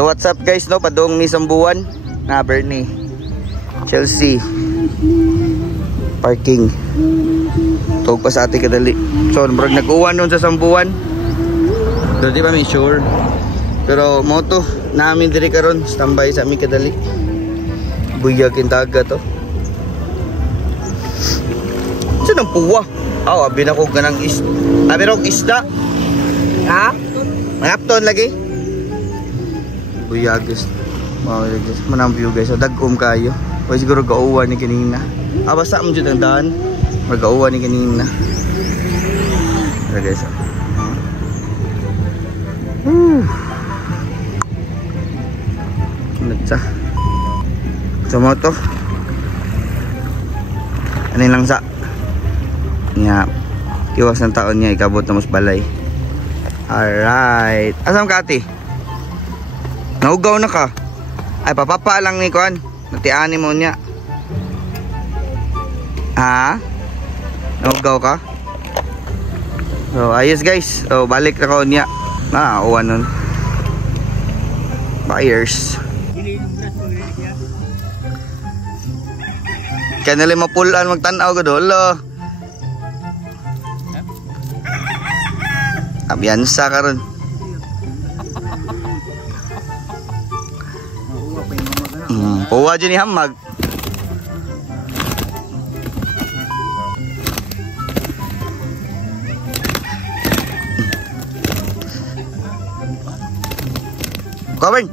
So what's up guys, no? Padung ni Sambuan na Bernie Chelsea parking. Tawag pa sa ati kadali. So murag nag-uwan nun sa Sambuan. Pero di pa may sure. Pero moto namin diri karon, standby sa amin kadali. Buyag kintaga to. Saan ang puwa? Oh, abi na ko ganang abi rong isda. Ha? Manapton lagi. Buyag guys. Wow, guys. Manang view guys. So dagom kayo. O siguro gauwan ni kanina. Ah, basta mo jud ang daan. Magauwan ni kanina. Guys. Kinatsa. So mo to. Ano lang sa nga kiwas ng taon niya ikabot na mas balay. Alright. Asam ka ati? Naugaw na ka? Ay papapa lang ni Kuan. Natiani mo niya. Ha? Naugaw ka? So ayos guys. So balik na ko niya. Uwan nun. Buyers. Kaya nila mapulaan magtanaw ka doon. Abiyansa ka ron. Puwa dyan ni Hamag. Kawin.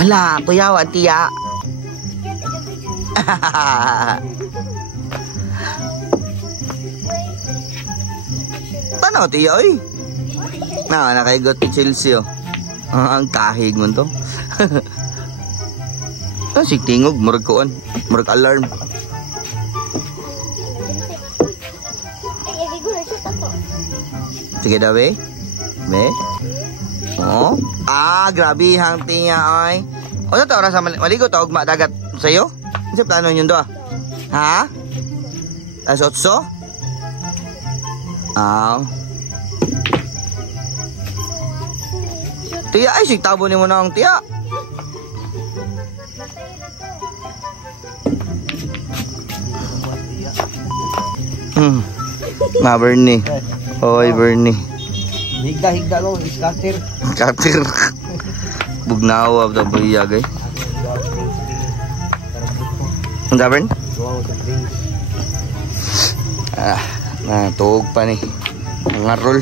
Ala, puyaw at tiya. Tanaw tiya oy. Nakaigot ni Chelsea oh. Ang kahig mo to. Sig tingog, murag kuan, murag alarm. Sige daw be. Be. Oh. Grabe hang tiya ay. O to oras sa maligo ta ugma dagat sayo? Unsa plano nyo do? Ha? Asotso? Tiya ay sig tabo nimo na ang tiya. Na Bernie. Hoy Bernie. Higda lo, iskater. Katir. Bugnawa ta buyag eh. Unda Bern? Tuog pa ni. Ngarol.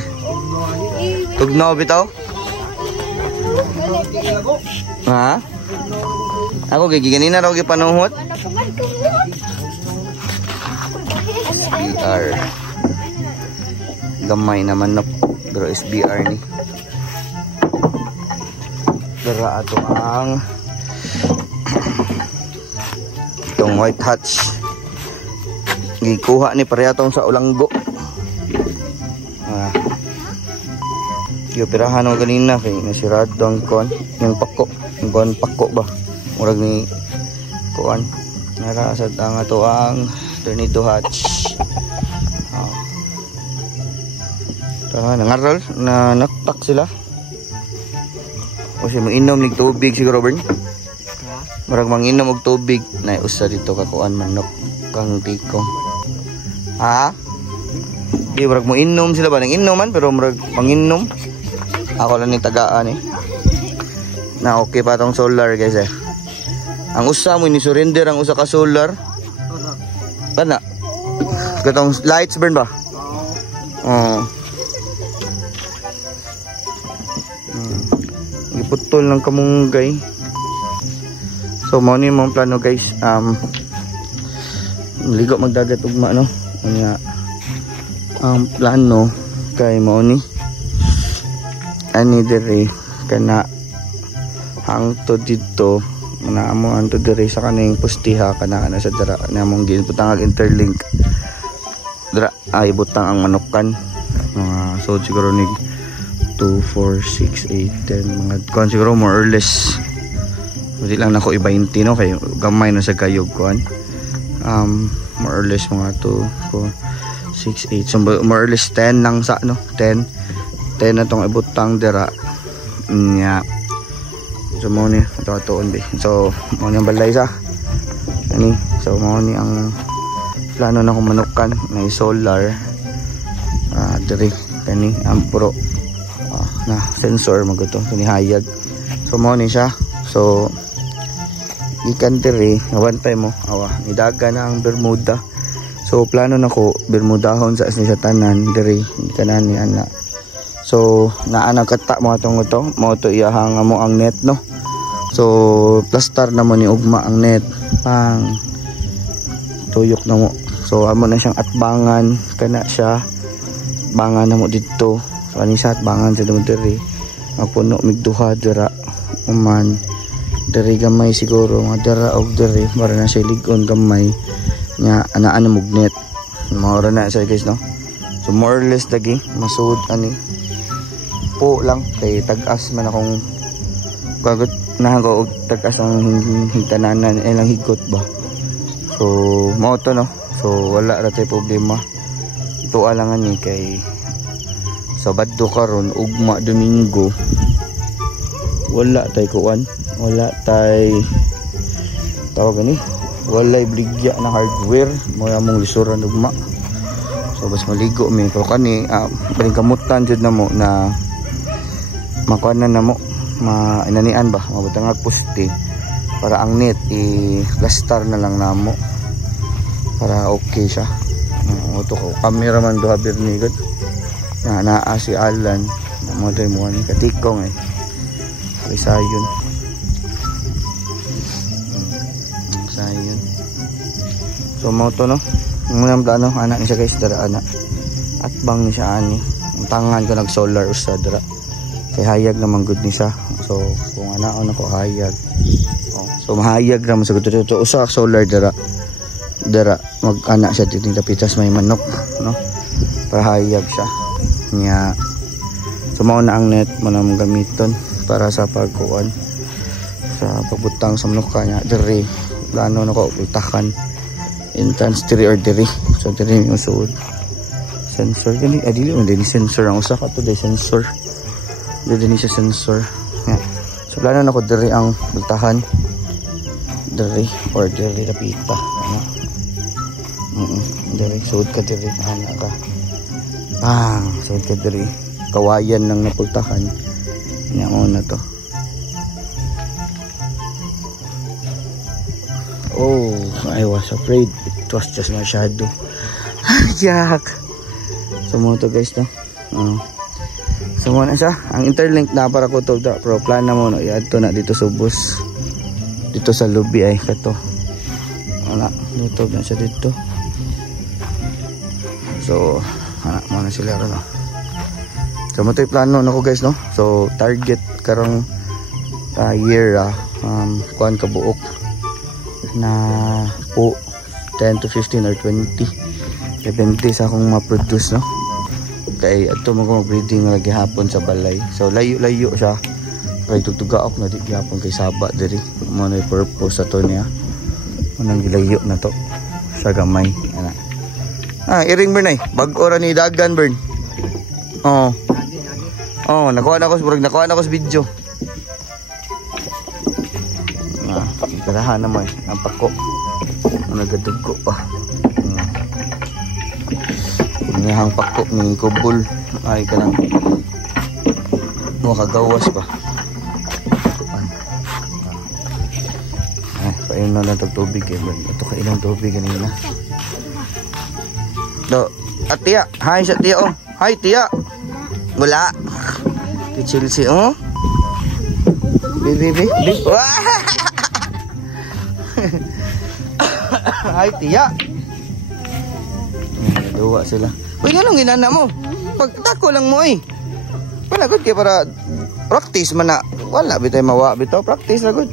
Tugnaw bitaw? Ha? Ako giganina raw gipanuhot. SBR. Gamay naman no. Pero SBR ni. Dara ato ang itong white hatch. Gikuha ni pareha tong sa ulanggo. Pirahan mo ganina kay nasirado ang kon yung pako, yung kon pako ba murag ni kuan nara sa ang ato ang tornado hatch. Nangarol na naktak sila o siya manginom ng tubig siguro Bern. Murag manginom og tubig na usa dito kakuan manok kang tikong. Di murag mo inom sila ba nang inom man pero murag manginom. Ako lang ni tagaan eh. Na okay pa tong solar guys eh. Ang usa mo ni surrender ang usa ka solar. Kana. Katong lights Bern ba? Iputol ng kamunggay. So mo ni mong plano guys. Ligo magdagat ugma no. Unya ang plano kay mo ni ani diri kana hangtod dito na amo anto diri sa kaning pustiha kana sa dira na among ginputang interlink dira ay butang ang manukan so siguro nig 2, 4, 6, 8, 10 mga kon siguro more or less Hindi lang nako i-20 no kay gamay na sa kayog kuan. More or less mga 2, 4, 6, 8. So more or less 10 lang sa no, 10 na tong ibutang dira. Nya. So mo ni tuon bi. So mo ni ang balay sa. Ani, so mo ni ang plano na ko manukan na solar. Diri kani ang pro na sensor maguto kani hayag. So mo ni siya. So ikan diri one time mo awa nidaga na ang Bermuda. So plano na ko Bermudahon sa tanan diri tanan ni ana. So naa nagkata mo atong ito mo to iyahang mo ang net no. So plaster na mo ni ugma ang net pang tuyok na mo. So amo na siyang atbangan kana siya bangan na mo dito. So ani sa atbangan sa diri magpuno migduha dira uman diri gamay siguro nga dira og diri para na siya ligon gamay nya anaan na mugnet maura na sa guys no. So more or less lagi masud ani po lang kay tag-as man akong gagot na ko og tag-as ang hintananan lang higot ba. So mao to no. So wala ra tay problema. Ito alangan ni kay Sabado karon ugma Domingo wala tay kuan wala tay tawag ni walay bligya na hardware mo among lisuran ugma. So bas maligo mi pero kani baling kamutan jud na mo na makuanan na mo mainanian ba mabutang poste para ang net i-plaster na lang namo para okay siya. Auto ko cameraman do habirnigot na naa si Alan mo tay mo ni katikong sayon sayon. So mo to no munang plano anak ni siya guys dara anak at bang ni siya ani ang tangan ko nag solar usa dara kay hayag naman good ni siya. So kung anaon ako hayag so mahayag ra mo sa dito usa solar dara mag-anak siya dito tapitas may manok no para hayag siya nya. So mao na ang net mo na mong gamiton para sa pagkuan sa pagbutang sa manok kanya diri plano na ko itakan entrance diri or diri. So diri yung suod sensor gani adili mo din sensor ang usa ka to day sensor diri ni siya sensor yeah. So plano na ko diri ang bultahan diri or diri lapita diri suod ka diri ana ka suod ka diri kawayan ng napultahan niya mo na to. Oh, I was afraid it was just my shadow. Yak. So mo to guys no. So mo na siya ang interlink na para ko to pero plan na mo no iadto na dito sa bus dito sa lobby ay kato ana dito na siya dito. So ana mo na sila no. So mo to plano nako guys no. So target karong year kuan ka buok na po 10 to 15 or 20 depende sa akong ma-produce no. Kay ato mag-breeding lagi hapon sa balay. So layo-layo siya. Kay tugtugaok na di gihapon kay saba diri. Mo na purpose ato niya. Unang gilayo na to. Sa gamay ana. Iring burn ay. Bag-o ra ni dagan burn. Nakuha na ko sa video. Garahan naman ang pako. Nagadugo pa. Ang pako ni kubol ay kanang mo kagawas pa. Pain na lang tubig ito kailang tubig kanina. Do, Tia, hi sa Tia oh. Hi Tia. Wala. Kecil si oh. Bibi. Hi Tia. Dua sila. Uy, ganun ginana mo. Pagtako lang mo eh. Panagod kaya para practice man na. Wala bitay mawa bitaw. Practice na good.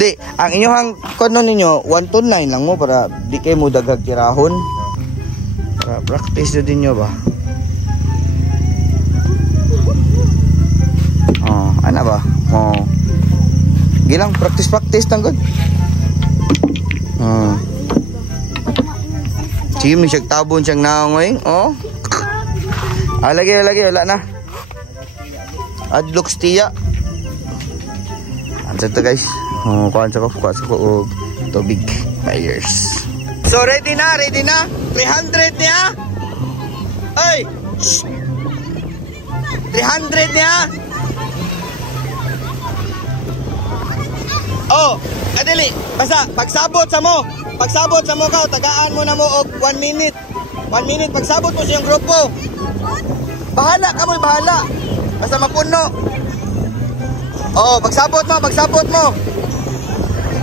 Di, ang inyong kono ninyo 1 to 9 lang mo para di kayo mo dagag tirahon. Para practice na din nyo ba? Ano ba? Gilang practice tanggod. Sige, may siyang tabon siyang naongoy. Oh. Lagi, wala na. Adlocks tiya. Ansa to guys. Kuha sa ko tubig. Fires. So ready na. 300 niya. Ay. 300 niya. Oh, adili. Basta pagsabot sa mo ka, tagaan mo na mo og 1 minute. 1 minute pagsabot mo sa iyong grupo. Bahala. Basta mapuno. Oh, pagsabot mo.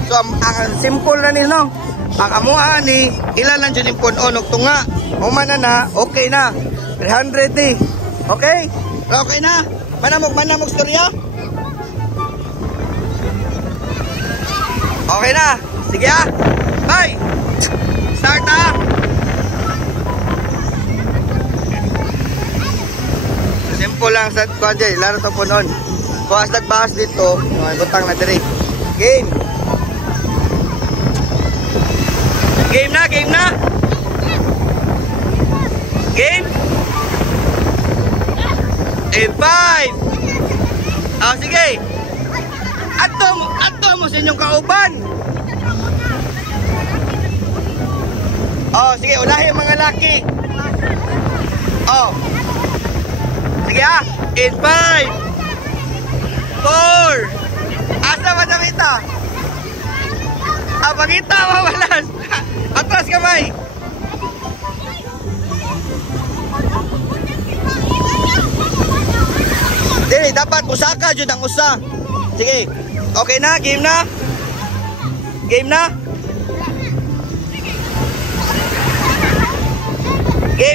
So, ang simple na ni, no? Ang amuha ni, ilan lang dyan yung punon og tunga. Umana na, okay na. 300 ni. Okay? Okay na? Manamog storya? Okay na. Sige ah. Bye. Start ah. Simple lang sa kwadya. Laro sa punon. Kuwas nagbahas dito. Butang na diri. Game. Game na. Game. 5. Oh, sige. Ato mo sa inyong kauban. Oh, sige, ulahin mga laki. Oh. Sige ah. 5 4. Asa ba damita? Pagita, mawalas. Atras kamay. Dili, dapat usaka jud ang usa. Sige. Okay na, game na. Game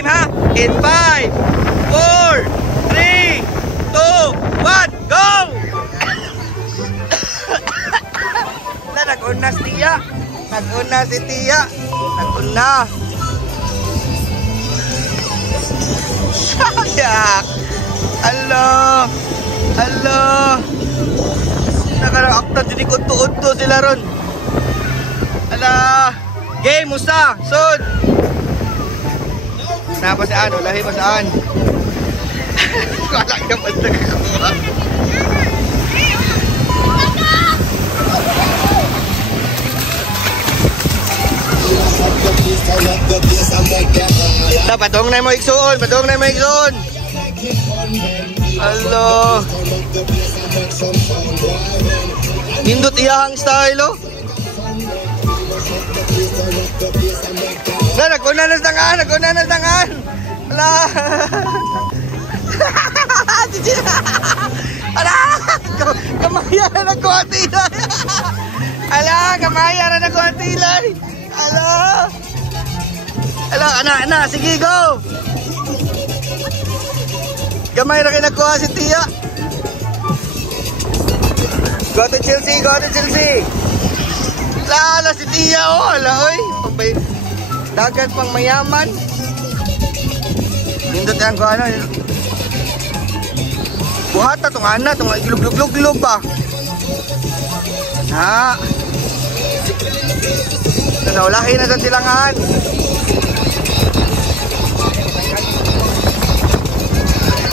ha. In 5 4 3 2 1 go. Nag-una si Tia. Nag-una. Sayak. Allah. Nakarakta dyan ikuto-uto sila ron. Allah. Game, usa. Sud. Napa saan? Ulahi pa saan? Kala ka pa nagkakuha. Padong na mo igsoon. Allah. Hindot iyahang style oh. Naguna na tangan. Ala. Ala. Kamaya na nagkuhatilay. Ala, anak, sige go. Gamay na kinakuha si Tia. Go to Chelsea. Lala si Tia oh, ala oy. Dagat pang mayaman. Nindot yan ko ano. Buhata tong ana, tong ilog pa. Ha. Naulahi na sa silangan.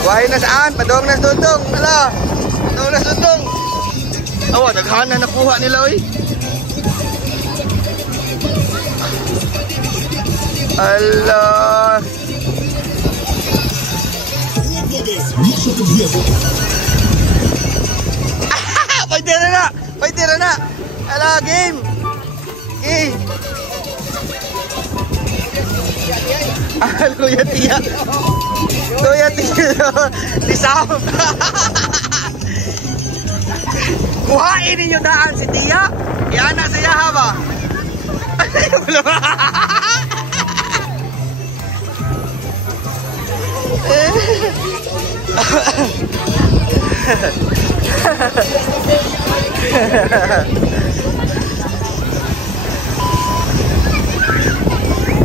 Kuhain na saan? Padong na sundong. Hala. Padong na sundong. Awa, naghana nakuha nila oy. Allah. Pwede na. Ala, game. Kuya Tia. Lisam. Kuhain ninyo daan si Tia. Yan na siya haba.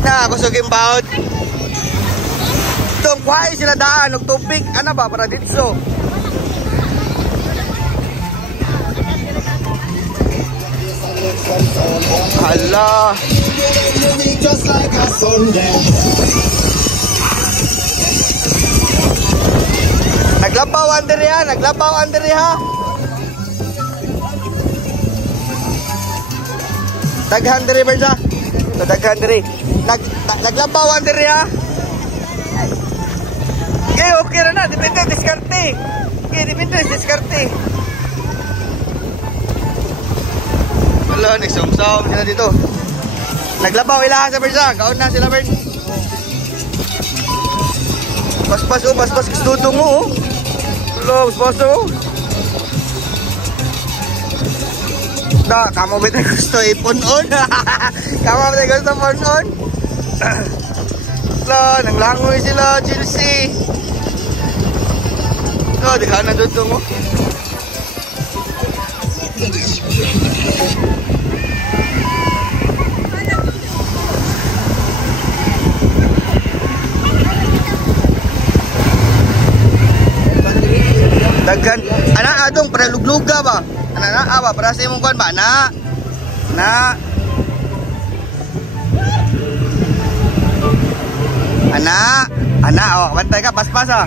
Nah, kusugin baut. Itong kuhay sila daan, ng tubig. Ano ba, para dito? Hala. Naglabaw under ya, naglabaw under ya. Daghan diri bersa. Daghan diri. Naglabaw under ya. Okay na, depende diskarte. Okay, depende diskarte. Wala, nagsawm-sawm sila dito. Naglabaw ilaha sa bersa. Kaon na sila Bern. Pas-pas oh, pas-pas kisdudong mo oh. Hello, pas-pas oh. Da, kamo ba tayo gusto ipon-on? Kamo ba tayo gusto ipon-on? Hello, nanglangoy sila, Chelsea. Oh, di ka na dudong mo. Daghan ana adong para lugluga ba? Ana ba para sa imong kuan ba? Na. Ana oh, bantay ka paspas ah.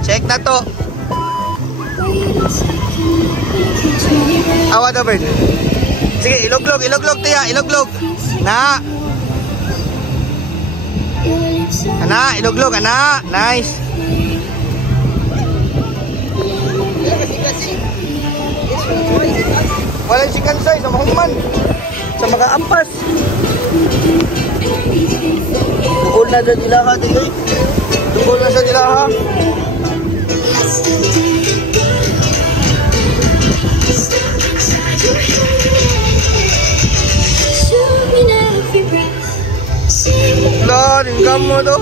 Check na to. Awa daw Bern. Sige, iloglog tiya, iloglog. Na. Ana, iloglog ana. Nice. Walang si Kansay sa mahuman. Sa mga ampas. Dukol na sa dilaha dito. Dukol na sa dilaha. Lord, income mo to.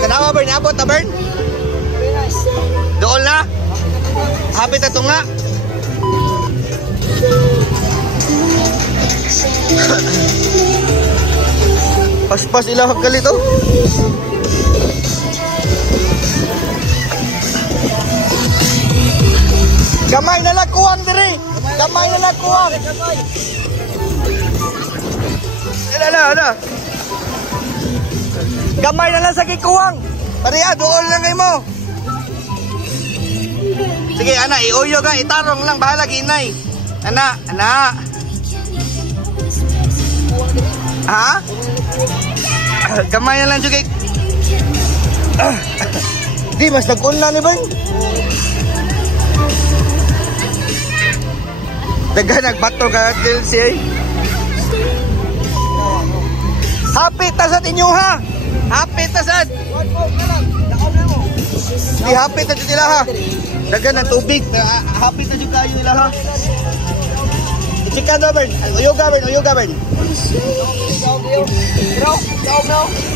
Kanawa Bern, abot na Bern. Doon na. Hapit na ito nga. Pas-pas ilahag ka lito. Gamay na lang kuwang diri. Gamay na lang kuwang. Ala. Gamay na lang sa kikuwang. Pariya, doon lang kayo mo. Sige, ana, iuyo ka, itarong lang, bahala ginay. Ana. Ha? Gamay na lang juga. Di, mas nag-unla ni Bern. Daga nagbato ka, Chelsea. Hapit tasad inyo ha. Hapit tasad. Di hapit na sila ha. Daga ng tubig. Hapit na dyan kayo nila ha. Chicken daw Bern. Uyuga Bern.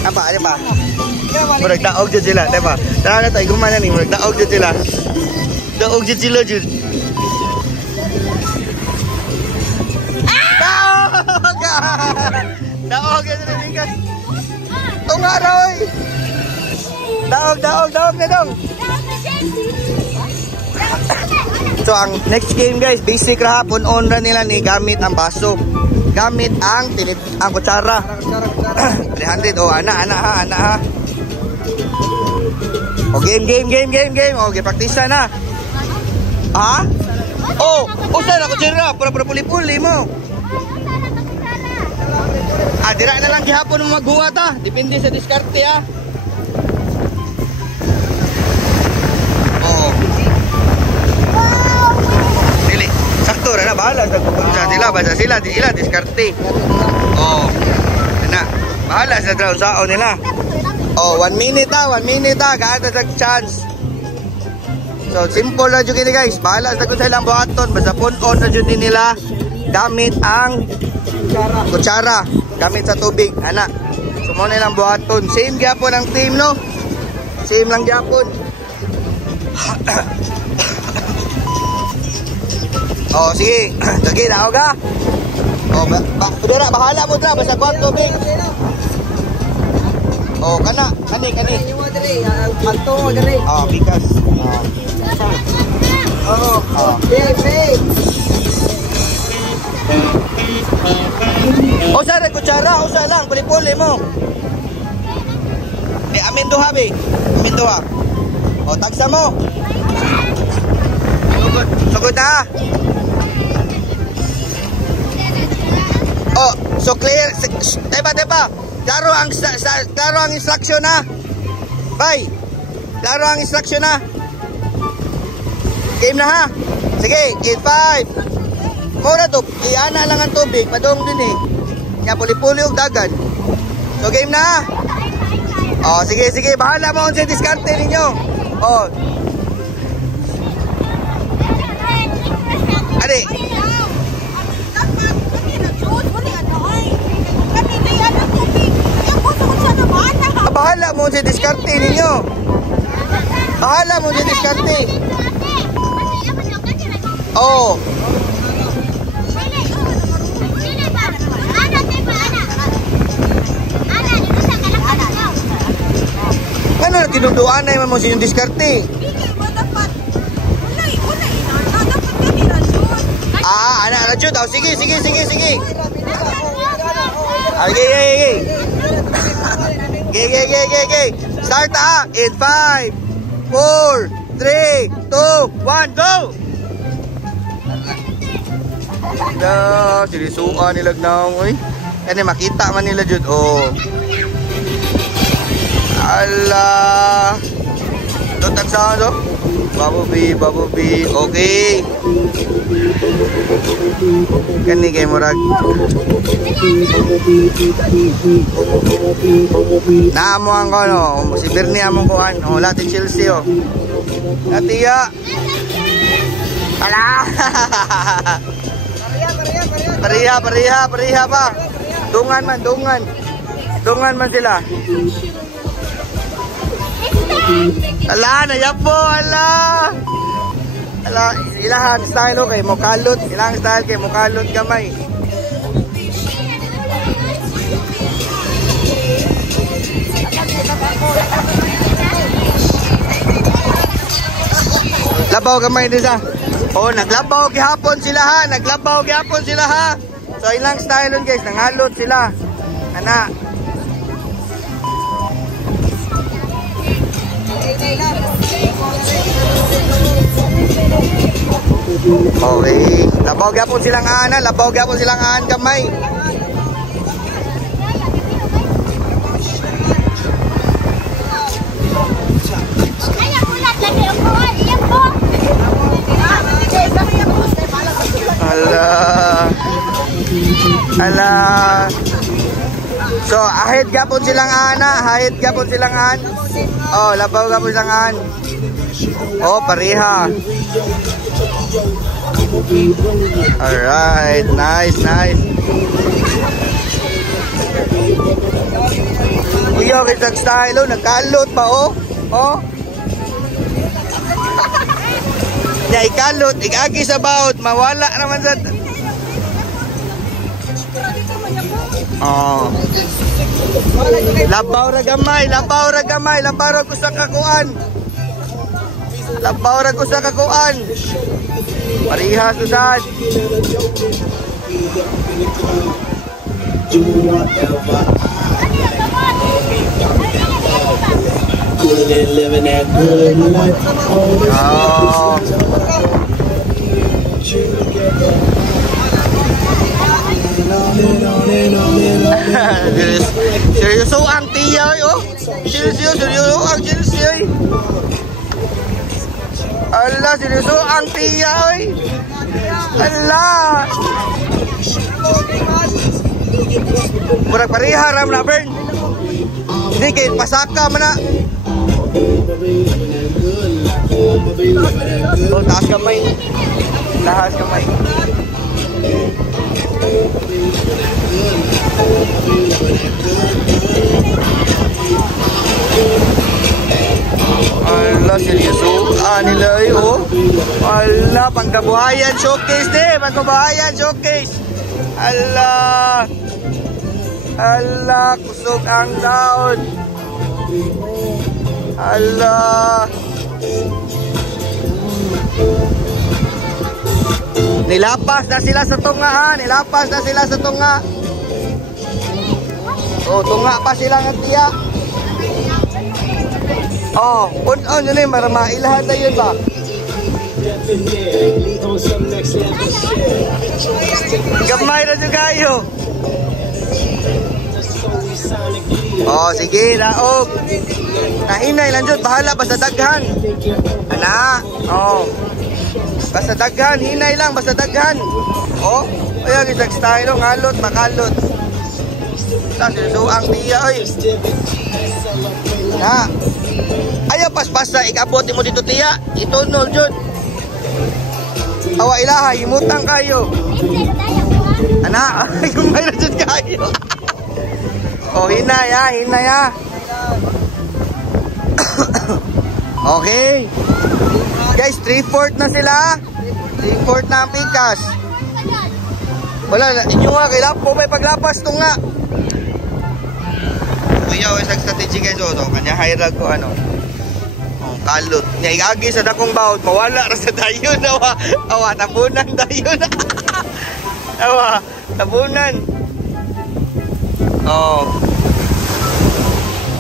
Apa? Murag daog dyan sila. Diba? Tara na tayo gumana ni. Murag daog dyan sila. Daog dyan sila dyan. Daog dyan sila bigas. Tunga roy. Daog na dong. So ang next game guys, basic ra hapon on ra nila ni gamit ang baso. Gamit ang kutsara. 300 oh ana ha. O game. O practice na. Ha? Oh, usa na kutsara para puli-puli mo. Dira na lang gihapon mo magbuhat ha. Depende sa diskarte ha. Sakto na bahala sa sila diskarte. Oh. Na. Bahala sa draw sao nila. Oh, 1 minute gaada sa chance. So simple na jud kini guys. Bahala sa kun sa ilang buhaton basta punon na jud nila gamit ang kutsara, gamit sa tubig ana. So mo nilang buhaton. Same gyapon ang team no. Same lang gyapon. Oh, sige. Sige, daw ka. Oh, pudera, bahala mo tra basta kuat tubig. Oh, kani. Anto diri. Oh, bigas. Oo. Oh. Babe. Usa ra kutsara, usa lang, puli-puli mo. Amin duha be. Amin duha. O tagsa mo. Sugod na. Oh, so clear. Diba. Klaro ang instruction na. Bye. Klaro ang instruction na. Game na ha. Sige, game 5. Mura to. Iana lang ang tubig. Padong din eh. Nya puli-puli og dagan. So game na. Oh, sige. Bahala mo sa diskarte ninyo. Oh. Ade. Bahala mo sa diskarte ninyo. Bahala mo sa diskarte. Oh. Ano na tinuduan na mo sa inyong diskarte? Anak Rajut. Oh, sige. Okay. Start in 5, 4, 3, 2, 1, go! Hala, silisuan nilag na oy. Yan makita man nila Jud. Oh. Hala. Dotag sa ano? Bubble bee. Okay. Kani kay murag. Namo ang kono, si Bernie among kuan. Oh, lati Chelsea oh. Latiya. Ala. Pariha pa. Dungan man sila. Ala, nayapo, ala, ilang style okay, mukalot, ilang style kay mukalot gamay. Labaw gamay din sa. Oh, naglabaw gihapon sila ha. So ilang style guys, nangalot sila. Ana. Okay, labaw gapon silang gamay. Ala. So ahit gapon silang Oh, labaw gapon silang Oh, pareha. Alright, nice. Uyo, kisag style, oh, nagkalot pa, oh. Ya, ikalot, igagi sa baut, mawala naman sa... Oh. Labaw ra gamay, labaw ra ko sa kakuan. Parihas usad. Oh. Seryoso ang tiya, oh. Seryoso ang Chelsea. Allah, seryoso ang tiya, oy. Allah. Murag pareha ram na Bern. Hindi kay pasaka man na. Oh, taas kamay. Allah, seryoso nila oh. Allah, pangkabuhayan showcase showcase. Allah, kusog ang daon. Allah. Nilapas na sila sa tunga ha. Nilapas na sila sa tunga. Oh, tunga pa sila ng tiya. Oh, on yun eh. Mailahan na yun ba? Gamay na siya kayo. Oh, sige, laog. Nahinay lang dyan. Bahala, basta daghan. Ana, oh. Basta daghan, hinay lang, basta daghan. Oh, ayan, isag style, ngalot, makalot. Sinusuang tiya, oy. Na. Ayaw, paspasa, ikabuti mo dito tiya. Itunol, dyan. Awa ilaha, himutang kayo. Ana, gumay na dyan kayo. Oh, hinay ha, hinay ha. Okay. Guys, 3/4 na sila. 3/4 na ang pikas. Wala na, inyo nga, kailangan po may paglapas ito nga. Kuya, isang strategy guys, so kanya hirag ko ano. Kalot. Niya igagi sa dakong bawod, mawala ra sa dayon. Awa, tabunan dayon. Awa, tabunan. Oh.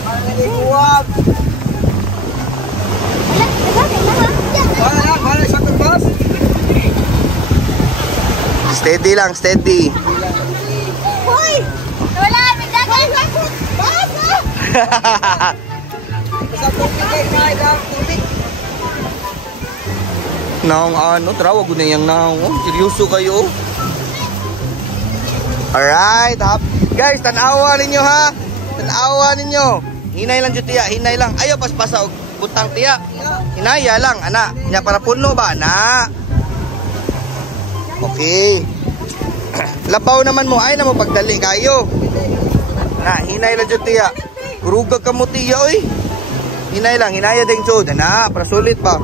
Maliguwag. Steady lang, steady. Hoy! Wala, may dagay. Basa! Naong ano, trawag ko na yung naong. Seryoso kayo. Alright, guys, tanawa ninyo ha. Tanawa ninyo. Hinay lang dyan tiya, hinay lang. Ayaw, paspasa og butang tiya. Hinaya lang, anak. Nya para puno ba, anak? Okay. Labaw naman mo, ay na mo pagdali kayo. Na, hinay lang dyan tiya. Urugag ka mo tiya, oy. Hinay lang, hinaya ding sud. Anak, para sulit pa.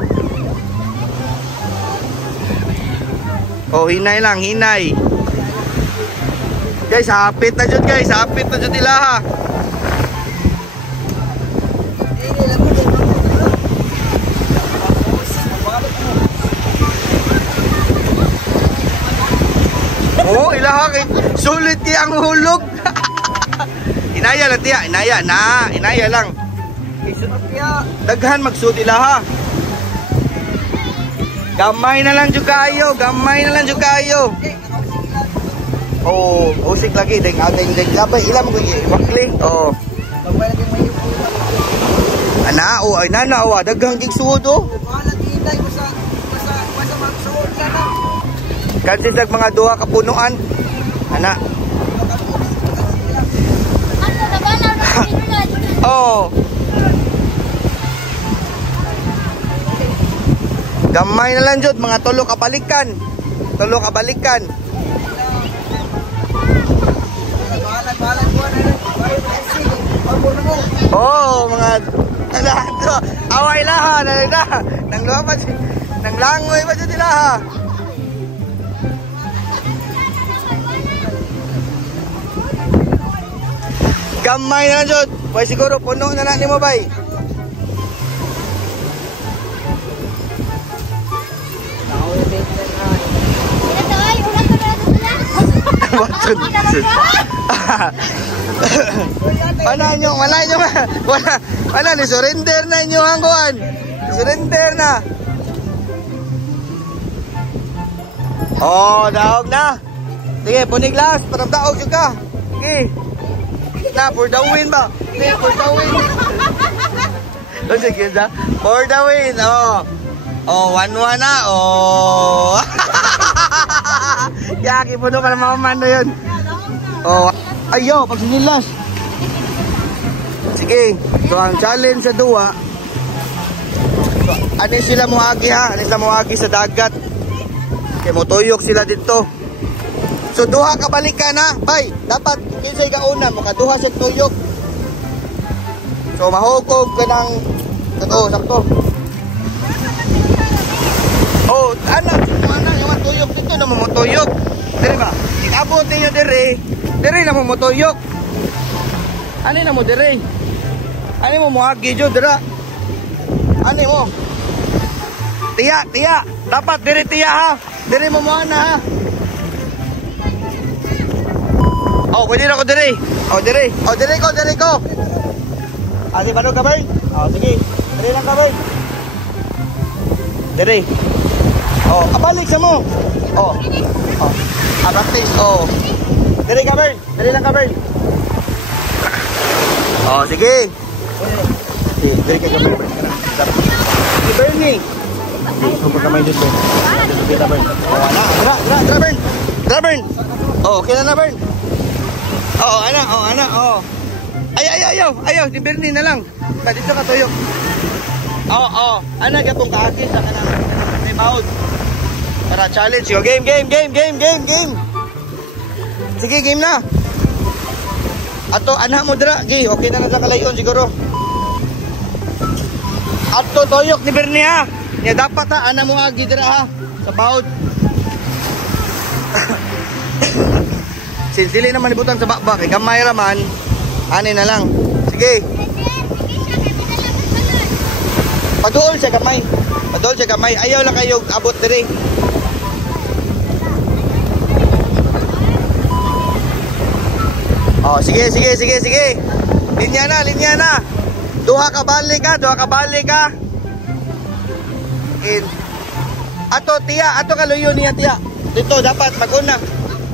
Oh, hinay lang, hinay. Guys, hapit na dyan guys. Hapit na dyan nila ha. Oh, ilaha kay sulit kaya ang hulog. Inaya lang tiya, inaya na, inaya lang. Daghan magsud ilaha. Gamay na lang jud kayo, gamay na lang jud kayo. Oh, usik lagi ding agay ding labay ilam ko wakling. Oh. Ana, oh ay nana oh, daghang gig suod oh. Kasi sa mga duha ka punuan. Ana. Oh. Gamay na lang jud mga tulo ka balikan. Tulo ka balikan. Oh, mga ano, away laha na nang lupas nang langoy pa jud laha. Gamay na jud. Bay siguro puno na nimo bay. Wala ni surrender na inyo hangguan. Surrender na. Oh, daog na. Sige, punig last para daog jud ka. Sige. Na for the win ba? Sige, for the win. Sige, for the win. Oh. Oh, 1-1 na. Oh. Yaki puno para mamamando yun. Oh, ayo, pag sinilas. Sige, so ang challenge sa duwa. So, ano sila muagi ha? Ano sila muagi sa dagat? Kaya motuyok sila dito. So duha ka balikan ha? Bay, dapat kinsay ka una, makaduha sa tuyok. So mahukog ka ng sakto. Oh, anak, yung tuyok dito na mamutuyok. Dire ba? Ikabot niyo dire. Dire na mamutuyok. Ano na mo dire? Ano mo muagi jud dira? Ano mo? Tiya. Dapat dire tiya ha. Diri mo na ha. Oh, pwede na ko diri. Oh, diri. Oh, diri ko. Adi ba ka Bern? Oh, sige. Diri lang ka Bern. Diri. Oh, abalik sa mo. Oh. Oh. Practice. Oh. Diri ka Bern. Diri lang ka Bern. Oh, sige. Sige, diri ka Bern. Si Bernie. Sumpah kamay dito. Kita Bern. Oh, ana. Dra Bern. Oh, kailan na Bern? Oh, ana. Oh. Ayaw. Si Bernie na lang. Ba dito ka tuyok. Oh. Ana gyapon kaagi sa kanang may baud. Para challenge yo. Game. Sige, game na. Ato ana mo dra. Okay na sa kalayon siguro. Ato tuyok ni Bernie ha. Ya dapat ha, ana mo agi dira ha. Sa baud. Dili naman ibutang sa bakbak, gamay raman. Ani na lang. Sige. Paduol siya gamay. Ayaw lang kayo abot diri. Oh, sige. Linya na. Duha ka balik ka. In. Ato kaluyo niya tiya. Dito dapat maguna.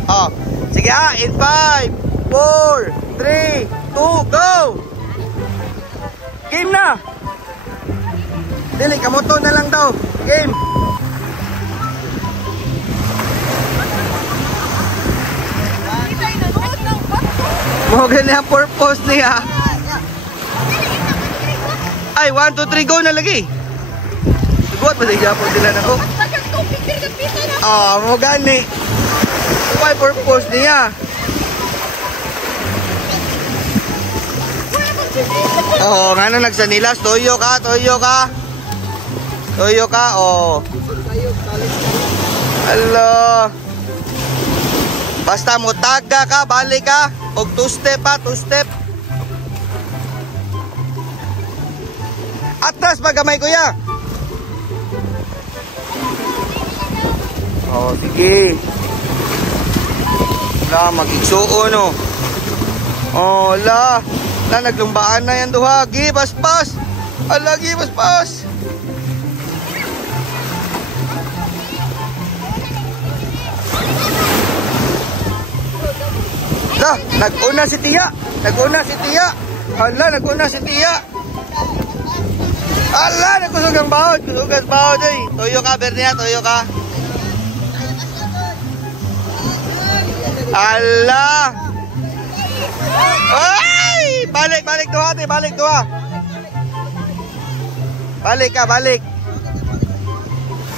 Oh. Sige ha, in 5, 4, 3, 2, go! Game na! Dili, kamoto na lang daw. Game! Mogan niya purpose niya. Ay, 1, 2, 3, go na lagi. Sugot ba siya po sila na ko? Mogan ni. Why purpose niya? Oh, ngano nagsanilas? Toyo ka. Oh. Hello. Basta mo taga ka, balik ka. Og 2 step. Atras pagamay kuya. Oh, sige. Mag-igsuo no. Oh, la naglumbaan na yan duha. Gibaspas. La, nag-una si Tia. Hala, nag-una si Tia. Hala, nagkusog ang bawod. Toyo ka, Bernia, Allah. Ay! Balik tuwa, ate. Balik ka.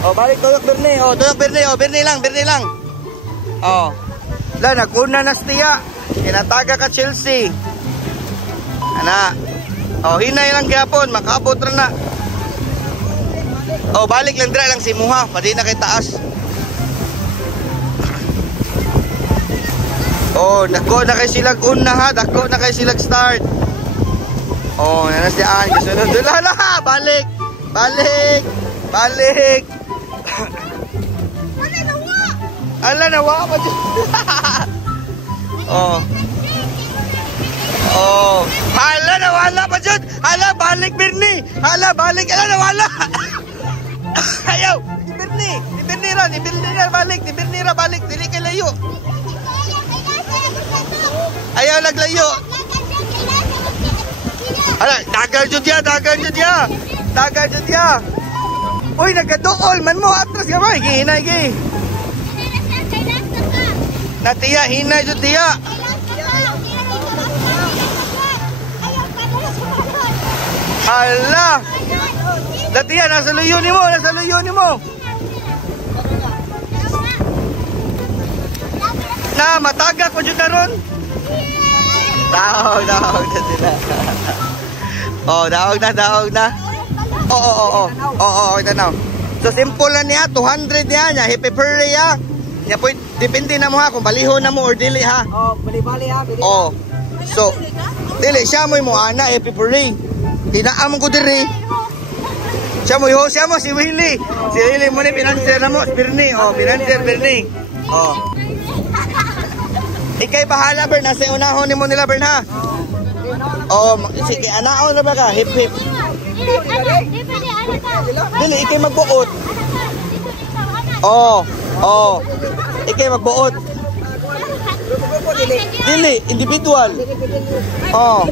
Oh, balik tuyok Bernie. Oh, tuyok Bernie. Oh, Bernie lang. Oh. La, naguna na siya. Tinataga ka Chelsea. Ana. Oh, hinay lang gyapon. Makaabot ra na. Oh, balik lang dira lang si Muha. Padi na kay taas. Oh, dako na kay silag una ha, dako na kay silag start. Oh, nanasdian kasunod. Lala, balik. Ala nawa pa. Oh. Hala nawala pa jud. Hala balik Bernie. Hala nawala. Ayaw, ni Bernie ra balik, dili kay layo. Ayaw naglayo. Ala, dagan jud ya. Uy, nagaduol man mo atras gamay. Hinay gi. Natiya, hinay jud tiya. Ala. Natiya, nasa luyo ni mo. Na, mataga ko jud karon. Daog na sila. Oh, daog na. Oo, ito na. So simple na niya, 200 niya, happy birthday ya. Nya po depende na mo ha kung baliho na mo or dili ha. Oh, bali ha. Oh. So dili siya mo ana happy birthday. Tinaam ko diri. Siya mo, si Willie. Si Willie mo ni pinanser na mo, Bernie. Oh, pinanser, Bernie. Oh. Ikay bahala, Bern. Nasa unahon ni mo nila, Bern, ha? Oh, sige, anaon na ba ka? Hip, hip. Dili, ikay magbuot. Oh, oh. Ikay magbuot. Dili, individual. Oh.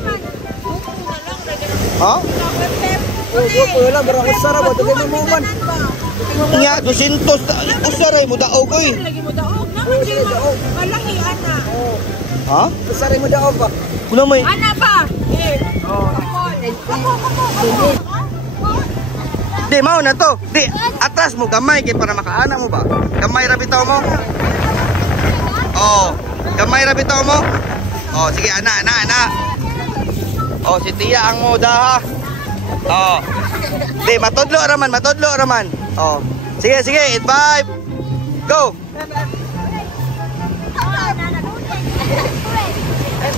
Ha? Wala, barang usara ba? Tagay mo man. Nga, 200. Usaray mo daog, oy. Malahian na. Ha? Usara mo daog ba? Kuna may... Ana pa. Di, mao na to. Di, atras mo, gamay, kay para makaana mo ba? Gamay ra bitaw mo. Oh, gamay ra bitaw mo. Oh, sige, ana. Oh, si Tia ang moda, ha? Oh. Di, matudlo raman. Oh. Sige, 5. Go.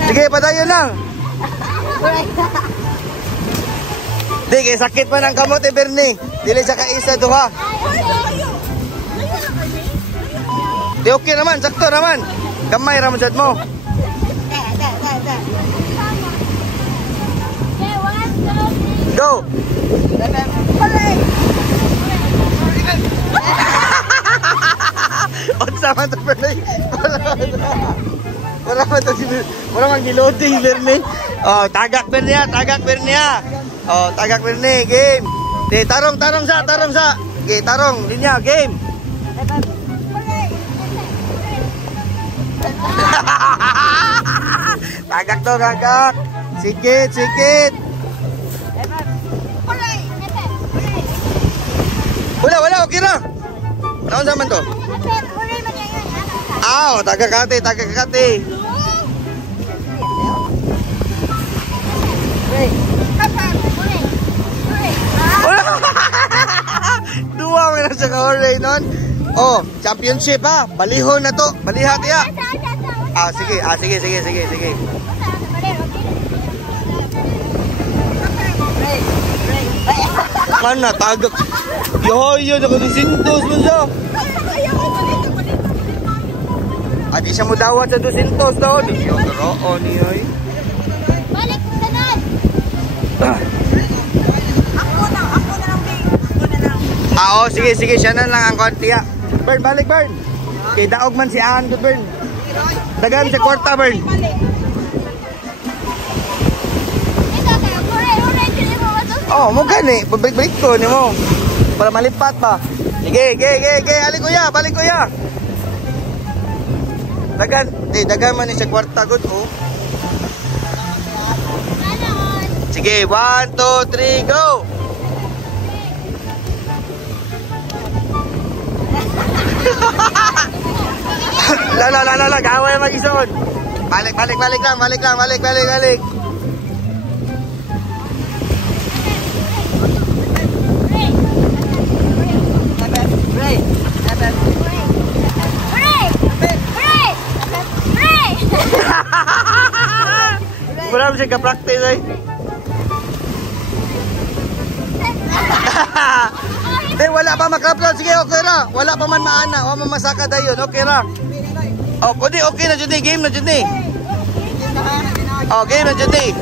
Sige, padayon lang. Di, kay sakit pa ng kamot eh, Bernie. Dili siya kaisa to, ha? Di, okay naman, sakto naman. Gamay raman dyan mo. Go! Unsa man to, Bernie? Wala man giloading, Bernie. Oh, tagak Bernie. Oh, tagak Bernie, game. Di, tarong sa. Okay, tarong, linya, game. Tagak. Sikit. Wala, okay na. Naon zaman to? Aw, tagakate. Dua mo na sa ka-oray nun. Oh, championship, ha? Balihon na to. Balihat ya. Sige. Kana tagak. Yo, ako ni Sintos mo siya. Adi siya mo dawat sa 200 daw. Yo, karoon niya. Balik tanad. Ako na lang. Oh, sige, siya na lang ang konti, ha. Bern, balik, Bern. Kay daog man si Ahan ko, Bern. Dagan sa kwarta, Bern. Oh, mo gani, babalik ko ni mo. Para malipat pa. Sige, balik kuya. Dagan man ni sa kwarta gud, oh. Sige, 1, 2, 3, go. La, gaway mag-ison. Balik lang. Wala mo siya ka-practice, eh. Wala pa mag-upload. Sige, okay ra. Wala pa man maana. Wala man masaka dayon. Okay ra. Oh, pwede, okay na dyan, game na dyan, eh. Oh, game na dyan, eh.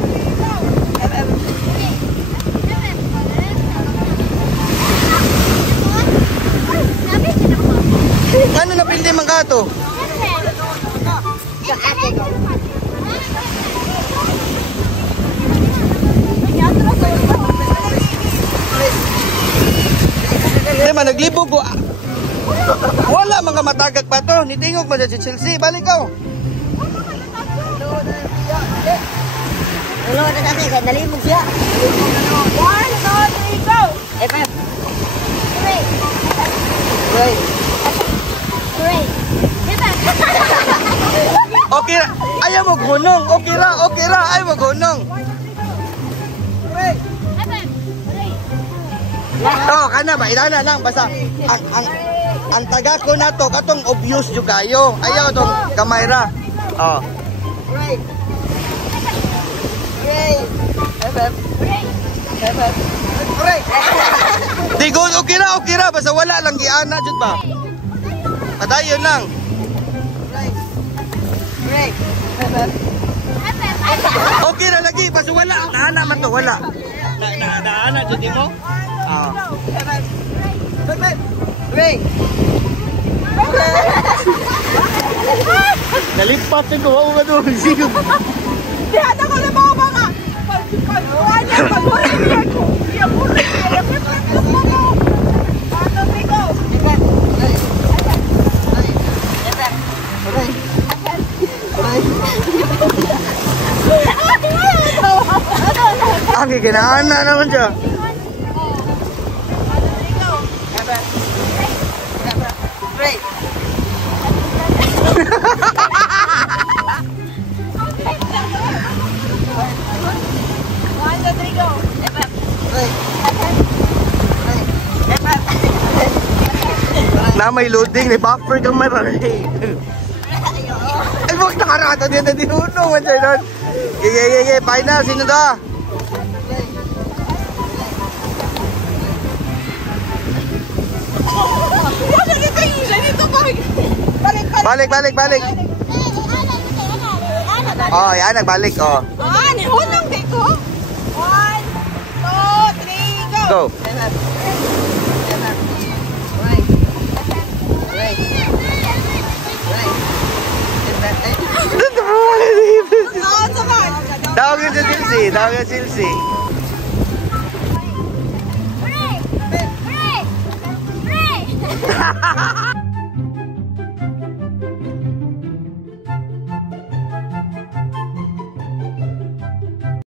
Ano na pildi man ka to? Naglibog ko. Wala mga matagag pa to. Nitingog mo dyan si Chelsea. Balik ko. Ulo na natin. Kaya nalimog siya. 1, 2, 3, go! FF. 3. Okay ra. Ayaw mo gunong. Okay ra. Ayaw mo gunong. Oh, kana ba? Ilana lang. Basta ang taga ko na to, katong obvious yung kayo. Ayaw tong kamera. Oh. FF. Di go, okay ra. Basta wala lang giana jud ba. Padayon lang. Okay na lagi, basta wala. Naana man to, wala. Naana jud mo? Ah. Nalipat ko, ako ba doon? Sige. Di ada ko na mga. Pag-uwan ko. Ang giginaan na naman siya. Na may loading, may buffer kang maray. Ay, huwag nakarato dito, dinunong man siya doon. Ye, final, sino to? Balik. Oh, yan, nagbalik, oh. Nihunong dito. 1, 2, 3, go. Go. Tawag yun sa Chelsea. Break!